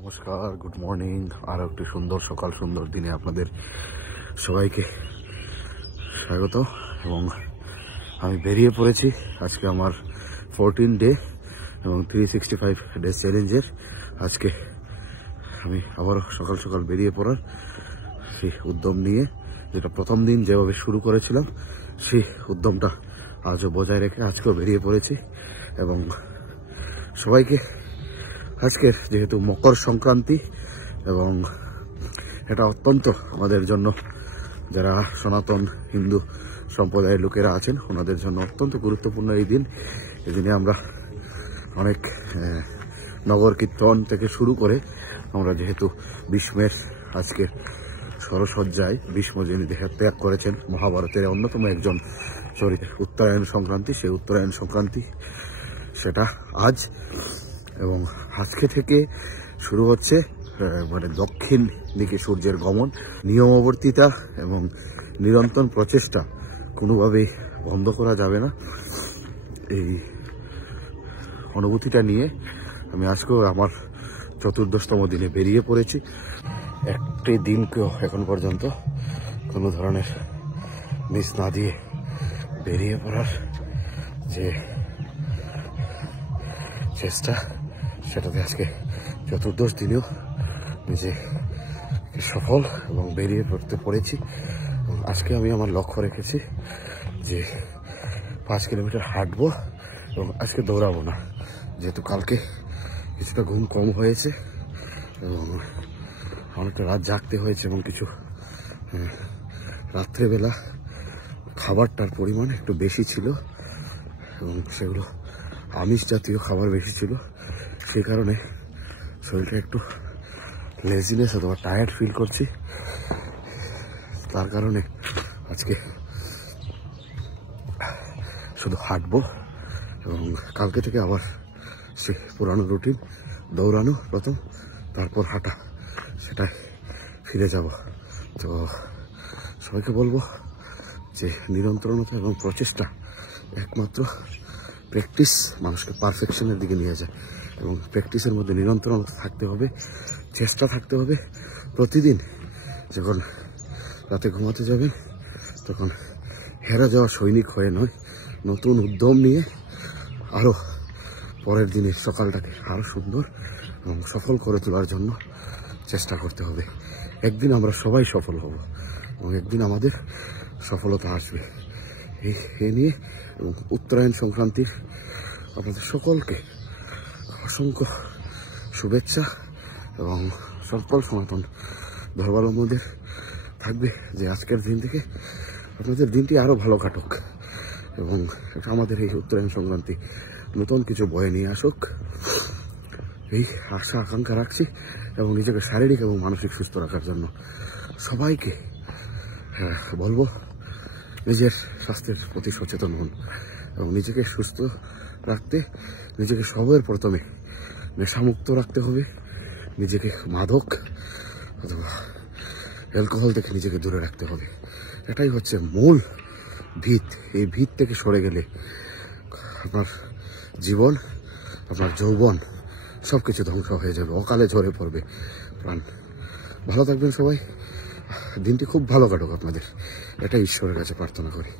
নমস্কার, good morning. আর একটি সুন্দর সকাল, সুন্দর দিনে আপনাদের সবাইকে স্বাগত। এবং আমি বেরিয়ে পড়েছি। আজকে আমার 14 ডে এবং 365 ডেজ চ্যালেঞ্জের আজকে আমি আবারও সকাল সকাল বেরিয়ে পড়ার সেই উদ্যম নিয়ে, যেটা প্রথম দিন যেভাবে শুরু করেছিলাম সেই উদ্যমটা আজও বজায় রেখে আজকেও বেরিয়ে পড়েছি। এবং সবাইকে আজকের যেহেতু মকর সংক্রান্তি এবং এটা অত্যন্ত আমাদের জন্য, যারা সনাতন হিন্দু সম্প্রদায়ের লোকেরা আছেন ওনাদের জন্য অত্যন্ত গুরুত্বপূর্ণ এই দিন। এই দিনে আমরা অনেক নগর কীর্তন থেকে শুরু করে আমরা যেহেতু ভীষ্মের আজকে সরসজ্জায় ভীষ্ম যিনি দেহ ত্যাগ করেছেন, মহাভারতের অন্যতম একজন চরিত্র, উত্তরায়ণ সংক্রান্তি, সেই উত্তরায়ণ সংক্রান্তি সেটা আজ। এবং আজকে থেকে শুরু হচ্ছে দক্ষিণ দিকে সূর্যের গমন। নিয়মাবর্তিতা এবং নিরন্তর প্রচেষ্টা কোনোভাবেই বন্ধ করা যাবে না। এই অনুভূতিটা নিয়ে আমি আজকেও আমার 14তম দিনে বেরিয়ে পড়েছি। একটি দিনকেও এখন পর্যন্ত কোনো ধরনের মিস না দিয়ে বেরিয়ে পড়ার যে চেষ্টা, সেটাতে আজকে 14 দিনেও নিজে সফল এবং বেরিয়ে পড়তে পড়েছি। আজকে আমি আমার লক্ষ্য রেখেছি যে 5 কিলোমিটার হাঁটবো এবং আজকে দৌড়াবো না, যেহেতু কালকে কিছুটা ঘুম কম হয়েছে এবং অনেকটা রাত জাগতে হয়েছে এবং কিছু রাত্রেবেলা খাবারটার পরিমাণ একটু বেশি ছিল এবং সেগুলো আমিষ জাতীয় খাবার বেশি ছিল। সেই কারণে শরীরটা একটু লেজিনেস অথবা টায়ার্ড ফিল করছি। তার কারণে আজকে শুধু হাঁটবো এবং কালকে থেকে আবার সে পুরানো রুটিন, দৌড়ানো প্রথম, তারপর হাঁটা, সেটাই ফিরে যাব। তো সবাইকে বলবো যে নিরন্তরতা এবং প্রচেষ্টা, একমাত্র প্র্যাকটিস মানুষকে পারফেকশনের দিকে নিয়ে যায় এবং প্র্যাকটিসের মধ্যে নিরন্তরতা থাকতে হবে, চেষ্টা থাকতে হবে। প্রতিদিন যখন রাতে ঘুমাতে যাবেন তখন হেরা যাওয়া সৈনিক হয়ে নয়, নতুন উদ্যম নিয়ে আরও পরের দিনের সকালটাকে আরও সুন্দর এবং সফল করে তোলার জন্য চেষ্টা করতে হবে। একদিন আমরা সবাই সফল হব এবং একদিন আমাদের সফলতা আসবে। এই নিয়ে এবং উত্তরায়ণ সংক্রান্তির আপনাদের সকলকে অসংখ্য শুভেচ্ছা এবং সকল সনাতন ধর্মাবলম্বীদের থাকবে যে আজকের দিন থেকে আপনাদের দিনটি আরও ভালো কাটুক এবং আমাদের এই উত্তরায়ণ সংক্রান্তি নতুন কিছু বয়ে নিয়ে আসুক, এই আশা আকাঙ্ক্ষা রাখছি। এবং নিজেকে শারীরিক এবং মানসিক সুস্থ রাখার জন্য সবাইকে বলবো নিজের স্বাস্থ্যের প্রতি সচেতন হন এবং নিজেকে সুস্থ রাখতে নিজেকে সবের প্রথমে নেশামুক্ত রাখতে হবে। নিজেকে মাদক অথবা অ্যালকোহল থেকে নিজেকে দূরে রাখতে হবে। এটাই হচ্ছে মূল ভিত। এই ভিত থেকে সরে গেলে আপনার জীবন, আপনার যৌবন সব কিছু ধ্বংস হয়ে যাবে, অকালে ঝরে পড়বে প্রাণ। ভালো থাকবেন সবাই, দিনটি খুব ভালো কাটুক আপনাদের, এটাই ঈশ্বরের কাছে প্রার্থনা করি।